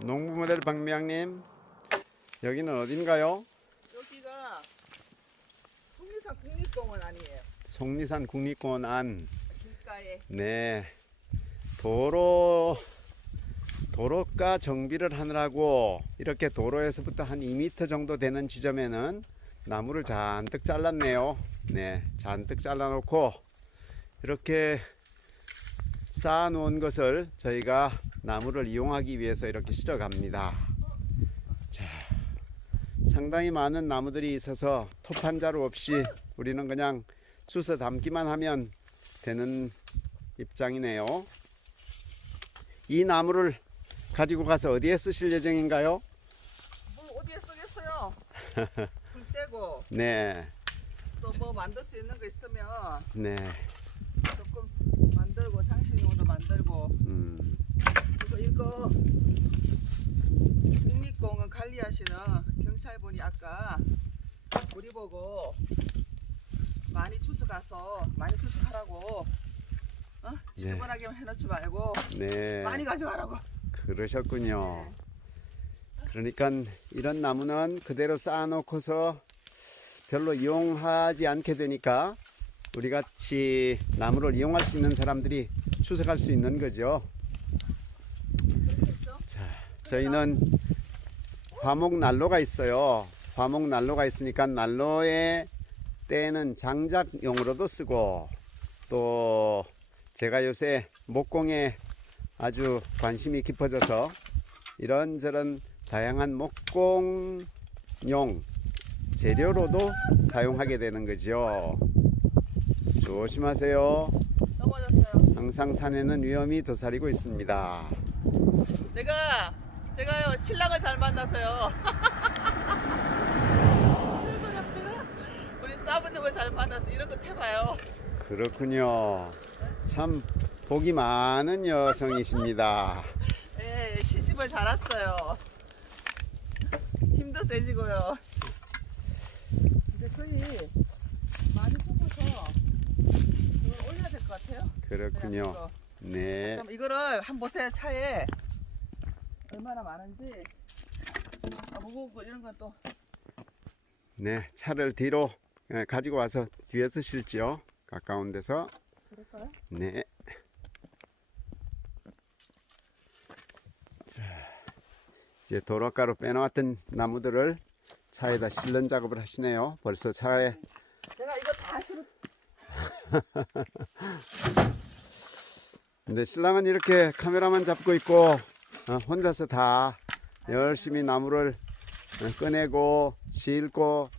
농부 모델 박미양님, 여기는 어딘가요? 여기가 속리산 국립공원 아니에요. 속리산 국립공원 안. 길가에. 네. 도로가 정비를 하느라고 이렇게 도로에서부터 한 2m 정도 되는 지점에는 나무를 잔뜩 잘랐네요. 네, 잔뜩 잘라놓고 이렇게 쌓아 놓은 것을 저희가 나무를 이용하기 위해서 이렇게 실어 갑니다. 자, 상당히 많은 나무들이 있어서 톱 한 자루 없이 우리는 그냥 주워 담기만 하면 되는 입장이네요. 이 나무를 가지고 가서 어디에 쓰실 예정인가요? 뭐 어디에 쓰겠어요? 불 떼고 네, 또 뭐 만들 수 있는 거 있으면 네, 조금 만들고 장식용도 만들고. 그리고 이거 국립공원 관리하시는 경찰분이 아까 우리 보고 많이 주워가서 많이 주워가라고, 지저분하게만 해놓지 말고 네. 많이 가져가라고. 그러셨군요. 네. 그러니까 이런 나무는 그대로 쌓아놓고서 별로 이용하지 않게 되니까 우리 같이 나무를 이용할 수 있는 사람들이 추석할 수 있는 거죠. 그렇겠죠? 자, 저희는 화목 난로가 있어요. 화목 난로가 있으니까 난로에 때는 장작용으로도 쓰고, 또 제가 요새 목공에 아주 관심이 깊어져서 이런저런 다양한 목공용 재료로도 사용하게 되는 거죠. 조심하세요. 넘어졌어요. 항상 산에는 위험이 도사리고 있습니다. 제가요 신랑을 잘 만나서요. 무슨 소리 하세요? 우리 사부님을 잘 만나서 이런 거 해봐요. 그렇군요. 참 복이 많은 여성이십니다. 예, 시집을 잘 왔어요. 힘도 세지고요. 이제 거의 많이 쏟아서 이걸 올려야 될 것 같아요. 그렇군요. 그냥 이거. 네. 그럼 이거를 한번 보세요. 차에 얼마나 많은지. 무거운 거 이런 건 또. 네, 차를 뒤로 가지고 와서 뒤에서 실지요. 가까운 데서. 그럴까요? 네. 자, 이제 도로가로 빼놓았던 나무들을 차에다 실는 작업을 하시네요. 벌써 차에. 제가 이거 다 실어. 근데 신랑은 이렇게 카메라만 잡고 있고 혼자서 다 열심히 나무를 꺼내고 싣고.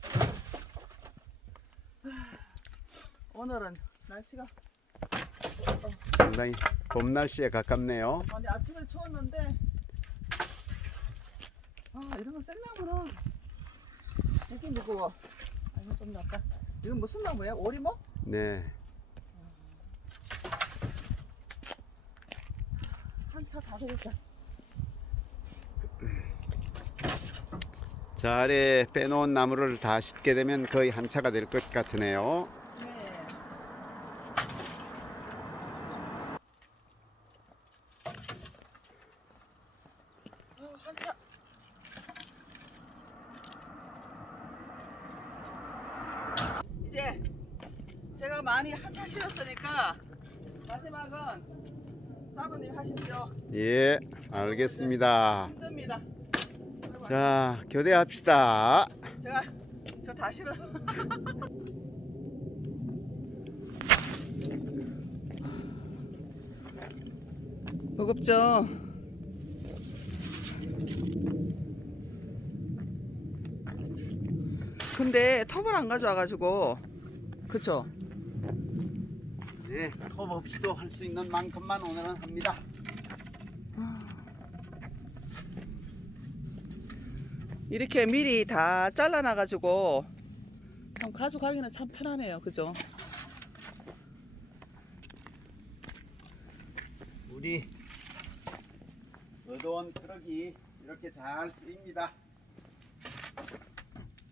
오늘은 날씨가 상당히 봄 날씨에 가깝네요. 아니 아침에 추웠는데 이런 거 생나무는 되게 무거워. 이거 좀 약간. 이건 무슨 나무예요? 오리모? 네. 한 차 다 되겠다. 자, 아래 빼놓은 나무를 다 싣게 되면 거의 한 차가 될 것 같으네요. 네. 한 차. 이제 제가 많이 한 차 실었으니까 마지막은 사부님 하십시오. 예, 알겠습니다. 힘듭니다. 자, 교대합시다. 저 다 실어. 무겁죠? 근데 톱을 안 가져와가지고, 그쵸? 네, 톱 없이도 할 수 있는 만큼만 오늘은 합니다. 이렇게 미리 다 잘라놔가지고 참 가져가기는 참 편하네요. 그죠? 우리 의도원 트럭이 이렇게 잘 쓰입니다.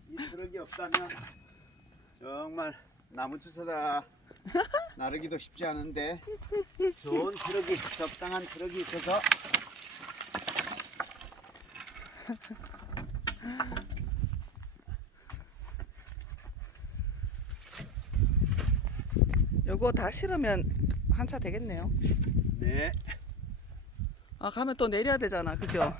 이 트럭이 없다면 정말 나무 주워다 나르기도 쉽지 않은데, 좋은 트럭이, 적당한 트럭이 있어서 요거 다 실으면 한 차 되겠네요. 네. 아, 가면 또 내려야 되잖아. 그죠?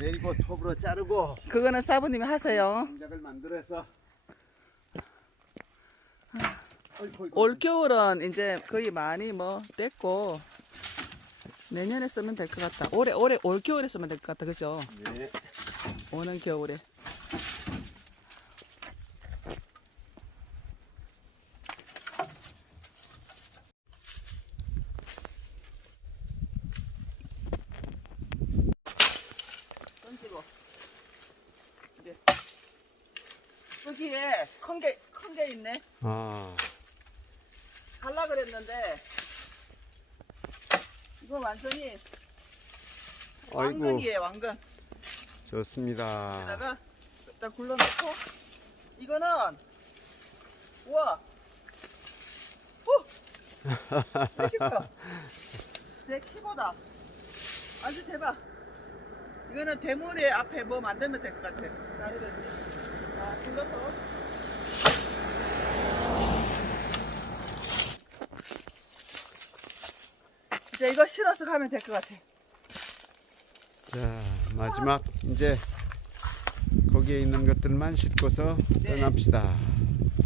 내리고 톱으로 자르고 그거는 사부님이 하세요. 장작을 만들어서 올겨울은 이제 거의 많이 뭐 됐고 내년에 쓰면 될 것 같다. 올해 올겨울에 쓰면 될 것 같다. 그죠? 네. 오는 겨울에. 던지고 이제 여기에 큰 게 있네. 아, 갈라 그랬는데 이거 완전히 아이고 왕건이에요. 왕건. 좋습니다. 여기다가 일단 굴러놓고 이거는 우와 이렇게 커. 제 키보다 아주 대박. 이거는 대문에 앞에 뭐 만들면 될 것 같아. 자르든지. 자, 굴러서 이제 이거 실어서 가면 될 것 같아. 자, 마지막 이제 거기에 있는 것들만 싣고서 네. 떠납시다.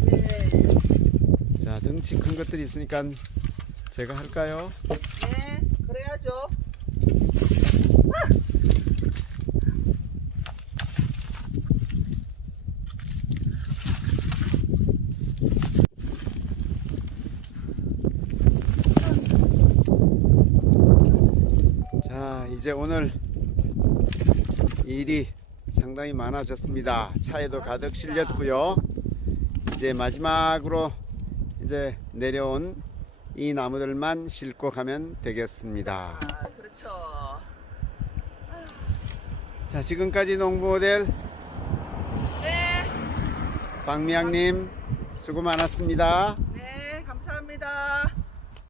네. 자, 덩치 큰 것들이 있으니까 제가 할까요? 네, 그래야죠. 자, 이제 오늘 일이 상당히 많아졌습니다. 차에도 가득 실렸고요. 이제 마지막으로 이제 내려온 이 나무들만 싣고 가면 되겠습니다. 아, 그렇죠. 자, 지금까지 농부 모델 네, 박미양님 수고 많았습니다. 네, 감사합니다.